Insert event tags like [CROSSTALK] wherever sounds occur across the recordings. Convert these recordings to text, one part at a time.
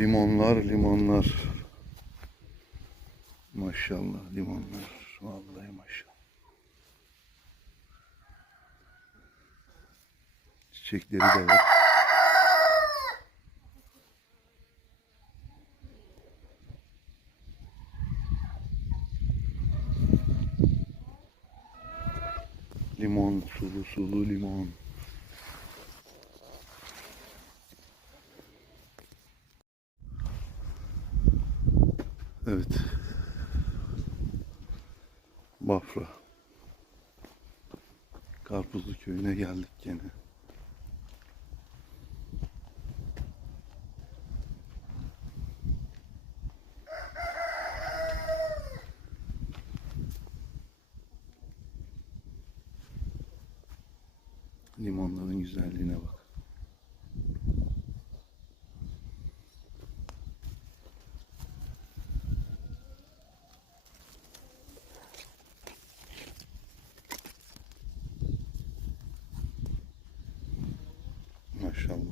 Limonlar, limonlar. Maşallah limonlar. Vallahi maşallah. Çiçekleri de var. Limon, sulu sulu limon. Evet. Bafra. Karpuzlu köyüne geldik gene. Limonların güzelliğine bak. Maşallah.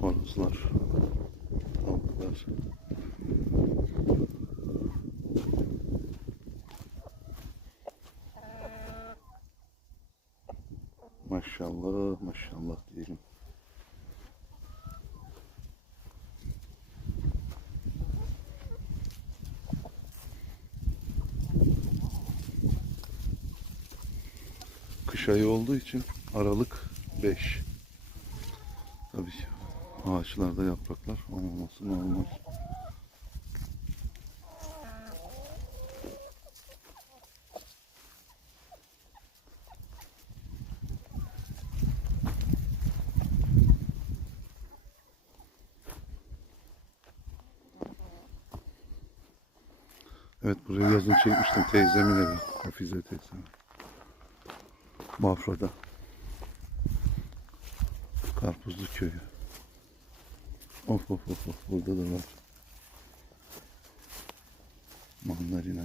Horozlar, tavuklar. Maşallah, maşallah diyelim. Kış ayı olduğu için Aralık 5. Tabii ki ağaçlarda yapraklar olmaması normal. Evet buraya yazın çekmiştim teyzemin evi. Hafize teyzemin. Bafra'da. Karpuzlu köyü. Of of of of burada da var. Mandalina.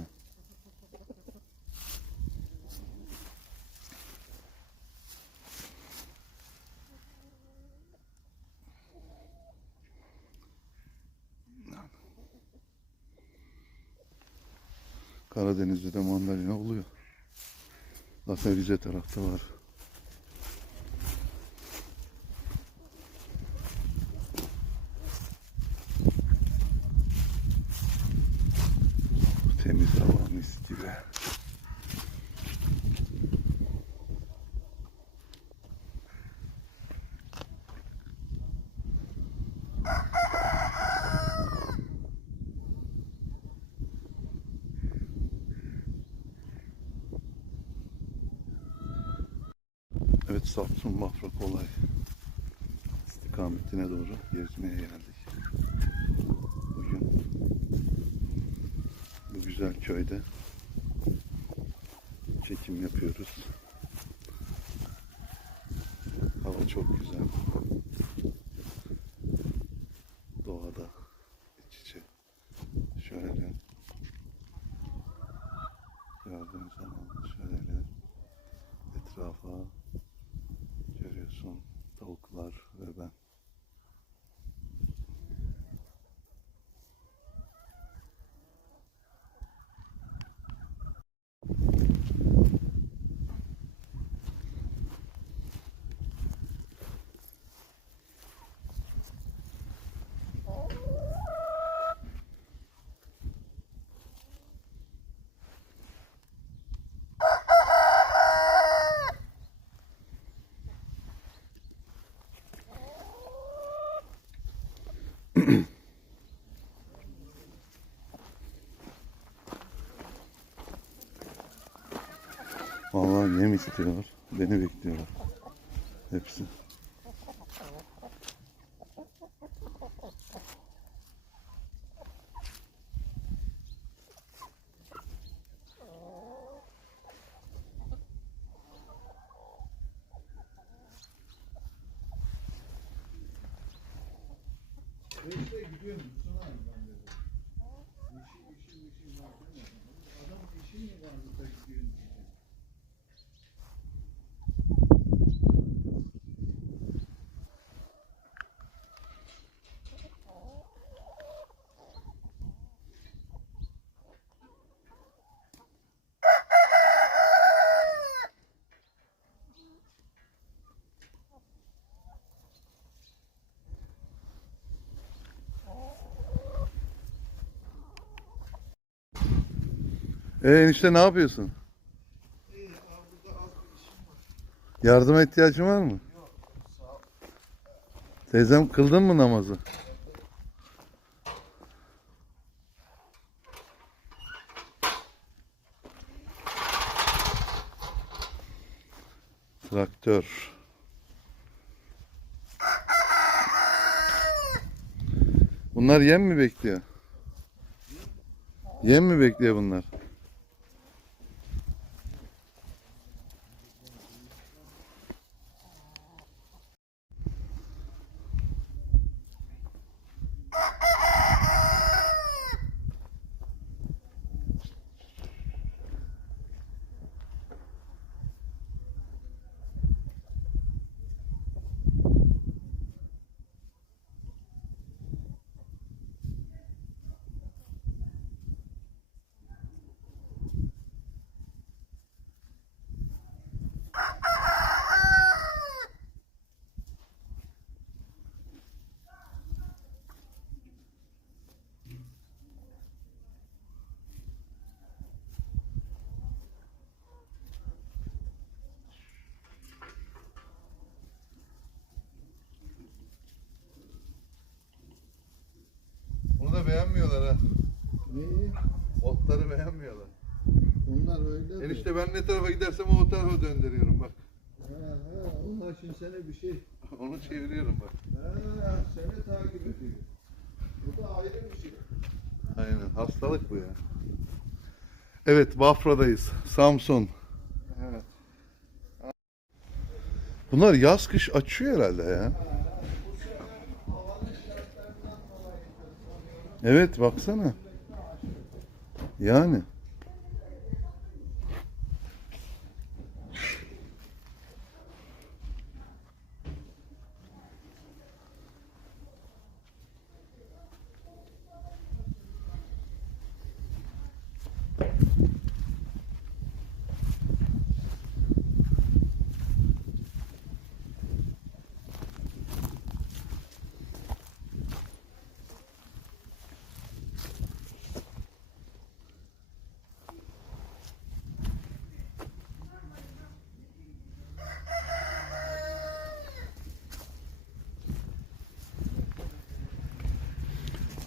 Karadeniz'de de mandalina oluyor. Zaten Rize tarafta var. Temiz hava mis gibi. Evet Samsun Bafra kolay. İstikametine doğru gezmeye geldik. Bugün bu güzel köyde çekim yapıyoruz. Hava çok güzel. ısıtıyorlar. Beni bekliyorlar. Hepsi. Beşte gidiyorum. Sana E enişte ne yapıyorsun? İyi burada az bir işim var. Yardıma ihtiyacın var mı? Yok sağ ol. Teyzem kıldın mı namazı? Traktör. Bunlar yem mi bekliyor? Yem mi bekliyor bunlar? Beğenmiyorlar ha. Neyi? Otları beğenmiyorlar. Onlar öyle de. Enişte ben ne tarafa gidersem o tarafa döndürüyorum bak. Ha, ha, onlar şimdi sana bir şey. [LAUGHS] Onu çeviriyorum bak. Ha, seni takip ediyor. Bu da ayrı bir şey. Aynen hastalık bu ya. Evet Bafra'dayız. Samsun. Evet. Bunlar yaz kış açıyor herhalde ya. Evet baksana. Yani.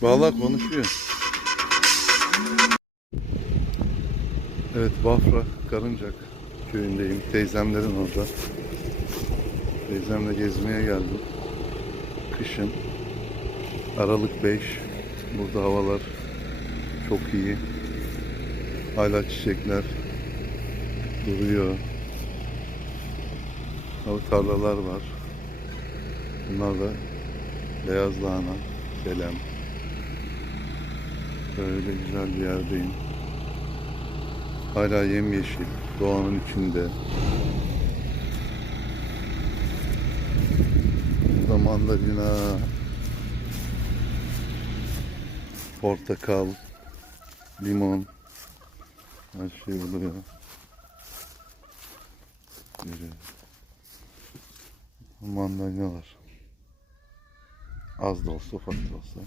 Vallahi konuşuyor. Evet Bafra Karıncak köyündeyim. Teyzemlerin orada. Teyzemle gezmeye geldim. Kışın. Aralık 5. Burada havalar çok iyi. Hala çiçekler duruyor. Tarlalar var. Bunlar da beyaz lahana, kelem. Böyle güzel bir yerdeyim. Hala yemyeşil, doğanın içinde. Burada mandalina, portakal, limon, her şey oluyor. Böyle mandalina var. Az da olsa ufak da olsa.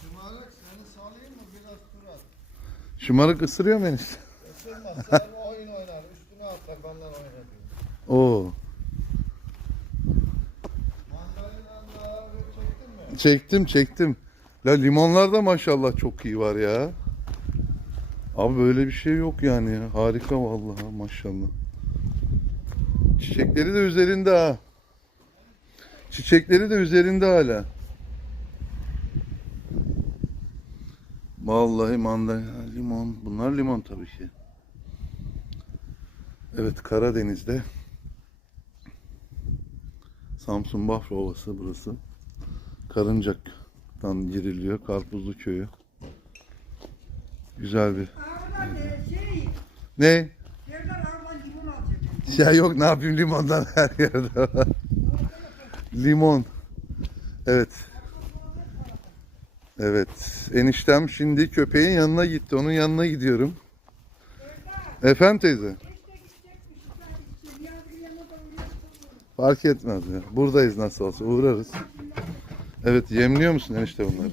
Şımarık seni salayım mı biraz tur at. Şımarık ısırıyor mu enişte? Isırmaz sen oyun oynar üstüne atlar benden oyna diyor. Oo. Çektim çektim. La limonlar da maşallah çok iyi var ya. Abi böyle bir şey yok yani ya. Harika vallahi maşallah. Çiçekleri de üzerinde ha. Çiçekleri de üzerinde hala. Vallahi mandalina, limon. Bunlar limon tabii ki. Evet Karadeniz'de Samsun Bafra Ovası burası. Karıncak'tan giriliyor. Karpuzlu köyü. Güzel bir. Şey, Ne? Ya yok ne yapayım limondan her yerde var. Limon. Evet. Evet. Eniştem şimdi köpeğin yanına gitti. Onun yanına gidiyorum. Efendim teyze? Da uğraştım. Fark etmez ya. Buradayız nasıl olsa. Uğrarız. Evet yemliyor musun enişte bunları?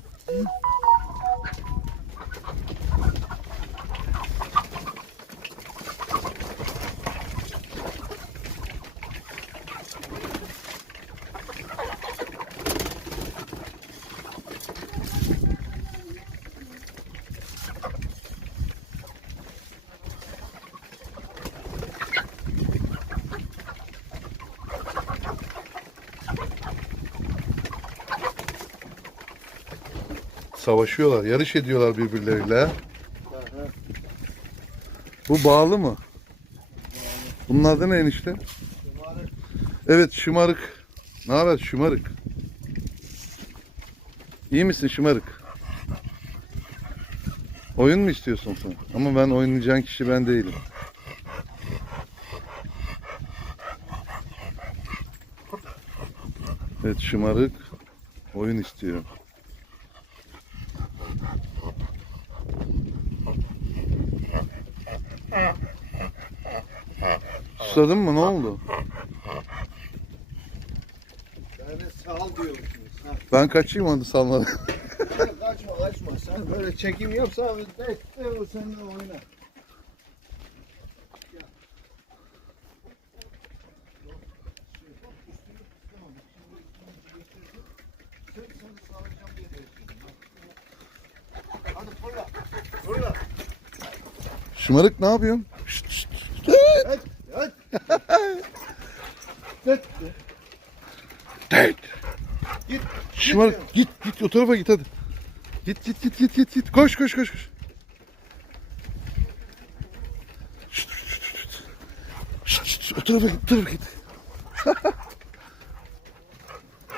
Savaşıyorlar. Yarış ediyorlar birbirleriyle. Bu bağlı mı? Bunun adı ne enişte? Evet şımarık. Ne haber şımarık? İyi misin şımarık? Oyun mu istiyorsun sen? Ama ben oynayacağın kişi ben değilim. Evet şımarık oyun istiyor. Susadın mı? Ne oldu? Yani sal diyorsunuz. Ha. Ben kaçayım hadi salmadan. Sen kaçma kaçma. Sen böyle çekim yapsa bekle o seninle oyna. Hadi fırla. Fırla. Şımarık ne yapıyorsun? Şşt, şşt. Hadi. Hadi. Git. Hey! Git. Şımarık git git o tarafa git hadi. Git git git git git git. Koş koş koş koş. Şşt, şşt, O tarafa git, tarafa git. [LAUGHS]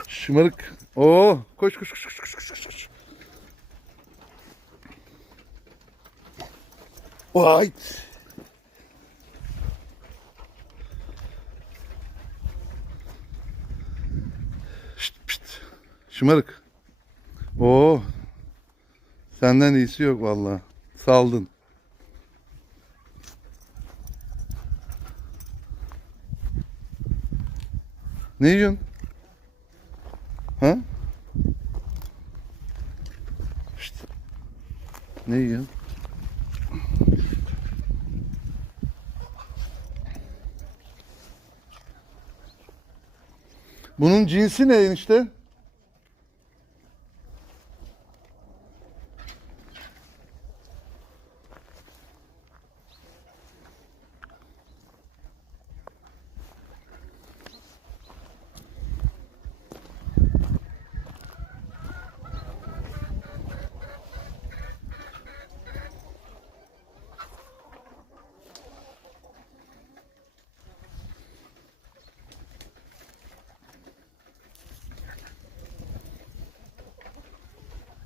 Şımarık. Oo, koş koş koş koş koş koş koş. Vay. Şımarık. Oo. Senden iyisi yok vallahi. Saldın. Ne yiyorsun? Ha? Şşt. Ne yiyorsun? Bunun cinsi ne enişte?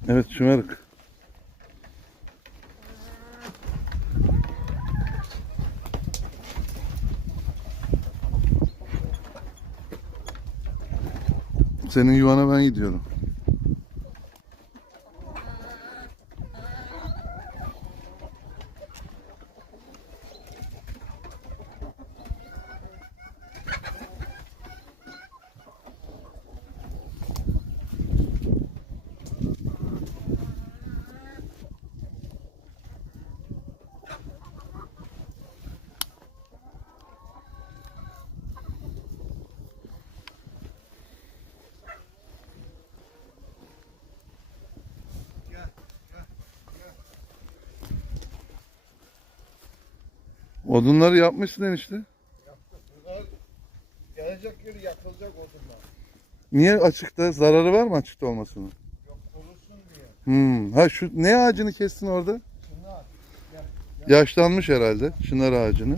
Evet şımarık. Senin yuvana ben gidiyorum. Odunları yapmışsın enişte. Yaptık. Bunlar gelecek yıl yakılacak odunlar. Niye açıkta? Zararı var mı açıkta olmasının? Yok kurusun diye. Hmm. Ha şu ne ağacını kestin orada? Çınar. Ya, ya. Yaşlanmış herhalde çınar ağacını.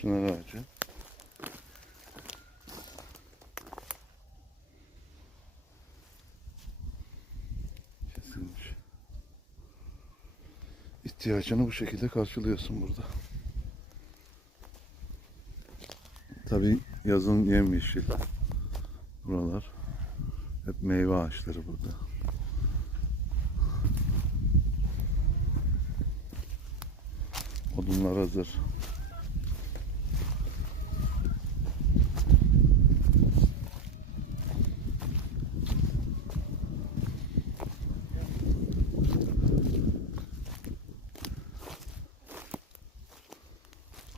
Çınar ağacı. İhtiyacını bu şekilde karşılıyorsun burada. Tabii yazın yemyeşil. Buralar. Hep meyve ağaçları burada. Odunlar hazır.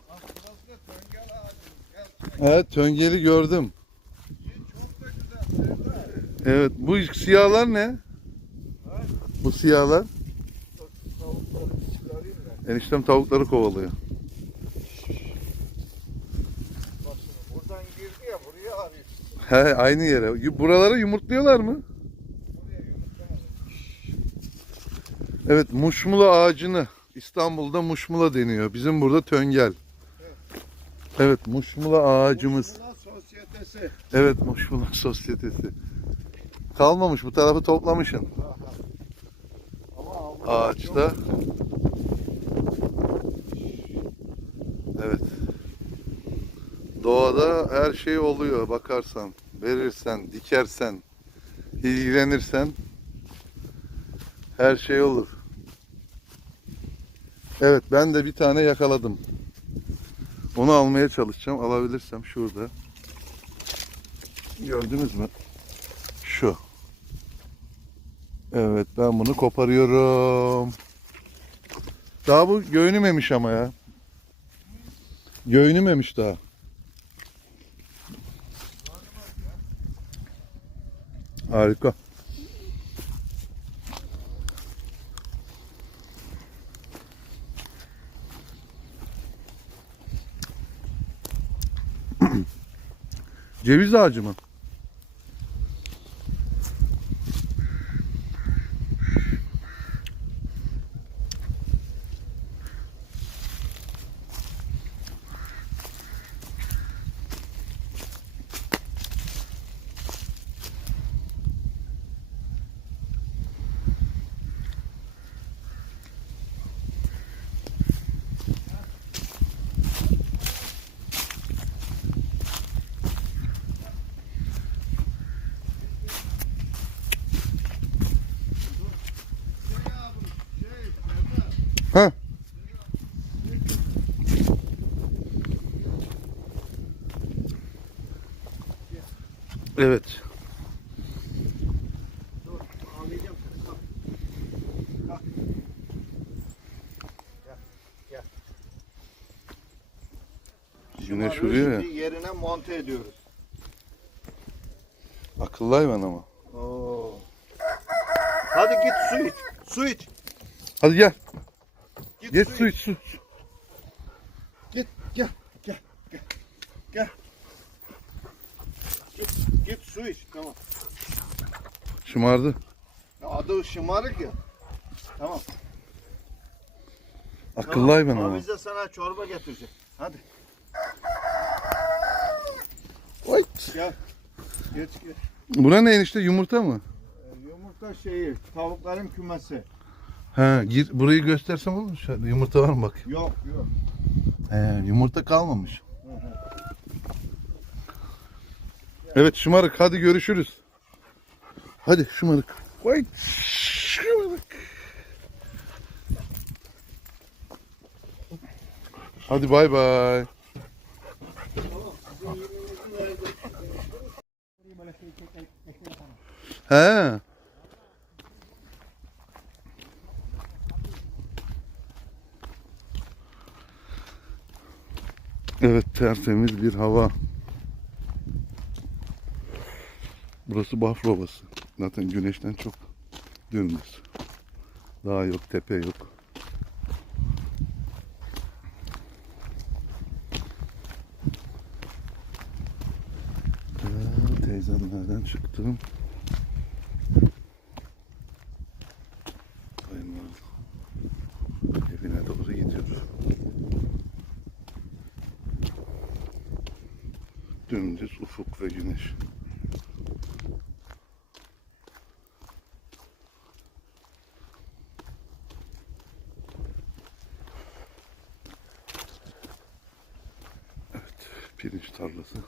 Bak burası da töngel ağacı. Gel çek. Evet töngeli gördüm. Evet bu siyahlar ne? Bu siyahlar. Eniştem tavukları kovalıyor. He aynı yere. Buraları yumurtluyorlar mı? Evet muşmula ağacını İstanbul'da muşmula deniyor. Bizim burada töngel. Evet muşmula ağacımız. Buna sosyetesi. Evet muşmula sosyetesi. Kalmamış bu tarafı toplamışsın. Ağaçta. Evet. Doğada her şey oluyor bakarsan, verirsen, dikersen, ilgilenirsen her şey olur. Evet ben de bir tane yakaladım. Onu almaya çalışacağım. Alabilirsem şurada. Gördünüz mü? Şu. Evet ben bunu koparıyorum. Daha bu göğünümemiş ama ya. Göğünümemiş daha. Harika. Ceviz ağacı mı? Şey abi, şey, Serdar. Ha. Evet. Dur, ağlayacağım seni. Kalk. Kalk. Gel, gel. Güneş Şunları vuruyor ya. şimdi yerine monte ediyoruz. Akıllı hayvan ama. Oo. Hadi git su iç. Su iç. Hadi gel. Git Geç su su iç. su. Git gel gel gel. Gel. Git, git su iç. Tamam. Şımardı. Ya adı şımarık ya. Tamam. Akıllı hayvan Ama ama. Biz de sana çorba getirecek. Hadi Oy. gel. Geç gel. Buna ne enişte yumurta mı? Ee, Yumurta şeyi, tavukların kümesi. He, gir, burayı göstersem olur mu? Şöyle Yumurta var mı bak? Yok yok. He, yumurta kalmamış. Evet şımarık hadi görüşürüz. Hadi şımarık. Oy. Şımarık. Hadi bay bay. He. Evet tertemiz bir hava. Burası Bafra. Zaten güneşten çok dümdüz. Dağ yok, tepe yok. Dümdüz ufuk ve güneş. Evet, pirinç tarlası.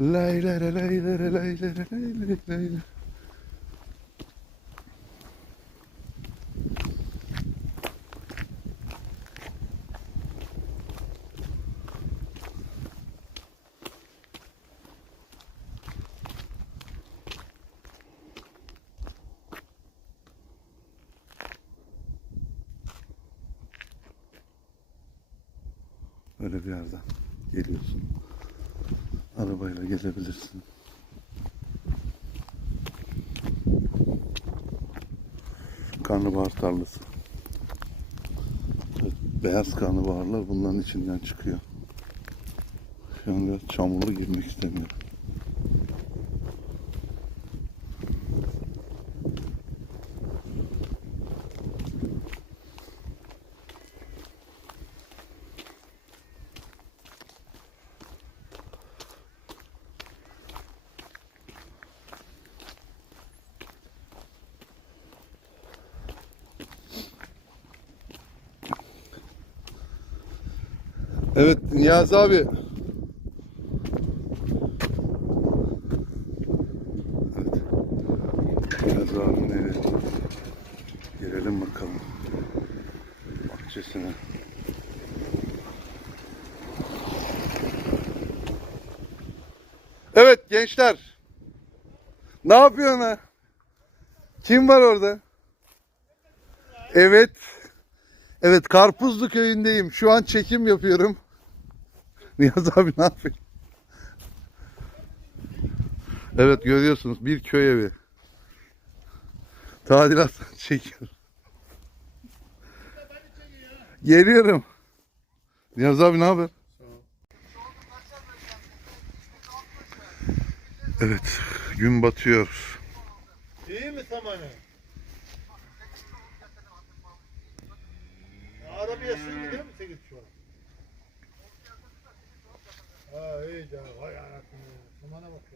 Lay lay lay lay lay lay lay lay lay lay lay. Öyle bir yerden geliyorsun. Arabayla gelebilirsin. Karnabahar tarlası. Evet, beyaz karnabaharlar bunların içinden çıkıyor. Şu an biraz çamurlu girmek istemiyorum. Evet Niyazi abi. Niyazi abinin evi. Girelim bakalım. Bahçesine. Evet gençler. Ne yapıyorsun ha? Kim var orada? Evet. Evet Karpuzlu köyündeyim. Şu an çekim yapıyorum. [LAUGHS] Niyaz abi ne yapıyor? Evet görüyorsunuz bir köy evi. Tadilat [LAUGHS] çekiyorum. Geliyorum. Niyaz abi ne haber? Evet gün batıyor. İyi mi samanı? Arabaya gider mi 8 şu an? Ha iyi canım. Vay anasını. Samana bak ya.